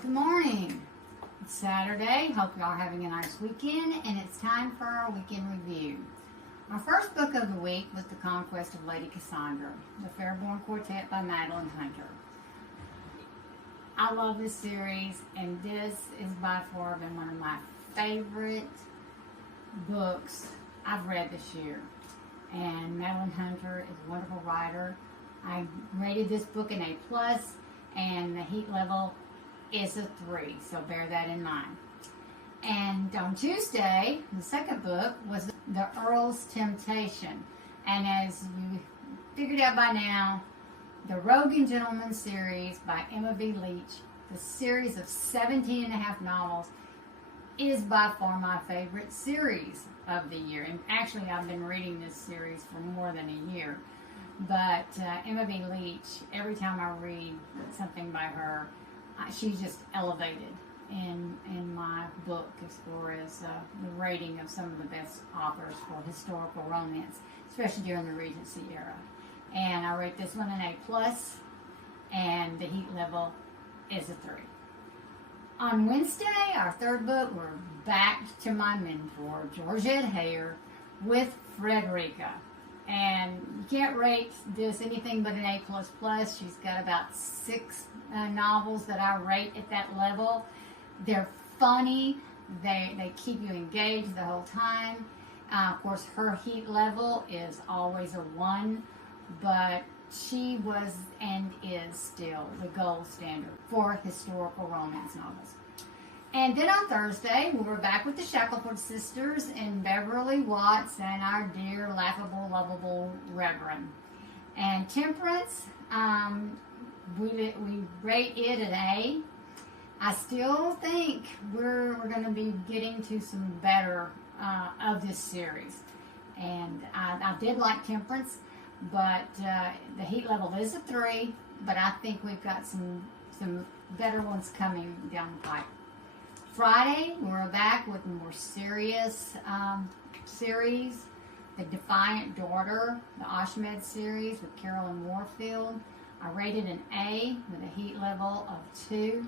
Good morning. It's Saturday. Hope y'all are having a nice weekend, and it's time for our weekend review. Our first book of the week was The Conquest of Lady Cassandra, the Fairborn Quartet by Madeline Hunter. I love this series, and this is by far been one of my favorite books I've read this year. And Madeline Hunter is a wonderful writer. I rated this book an A+, and the heat level is a 3, so bear that in mind. And on Tuesday, the second book was The Earl's Temptation. And as you figured out by now, the Rogue and Gentleman series by Emma V. Leach, the series of 17 and a half novels, is by far my favorite series of the year. And actually, I've been reading this series for more than a year. But Emma V. Leach, every time I read something by her, she's just elevated in my book as far as the rating of some of the best authors for historical romance, especially during the Regency era. And I rate this one an A+, and the heat level is a 3. On Wednesday, our third book, we're back to my mentor, Georgette Heyer, with Frederica. And you can't rate this anything but an A++. She's got about 6 novels that I rate at that level. They're funny. They keep you engaged the whole time. Of course, her heat level is always a 1, but she was and is still the gold standard for historical romance novels. And then on Thursday, we were back with the Shackelford sisters and Beverly Watts and our dear, laughable, lovable Reverend. And Temperance, we rate it an A. I still think we're going to be getting to some better of this series. And I did like Temperance, but the heat level is a 3, but I think we've got some better ones coming down the pipe. Friday, we're back with a more serious series, The Defiant Daughter, the Ashmed series with Carolyn Warfield. I rated an A with a heat level of 2.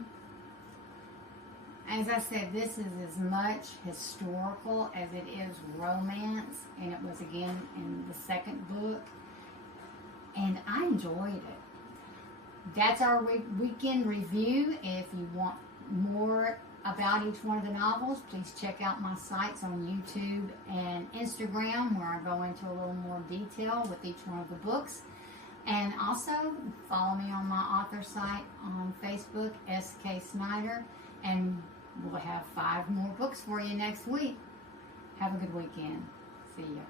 As I said, this is as much historical as it is romance, and it was again in the second book, and I enjoyed it. That's our weekend review. If you want more about each one of the novels, please check out my sites on YouTube and Instagram, where I go into a little more detail with each one of the books. And also follow me on my author site on Facebook, S.K. Snyder, and we'll have 5 more books for you next week. Have a good weekend. See ya.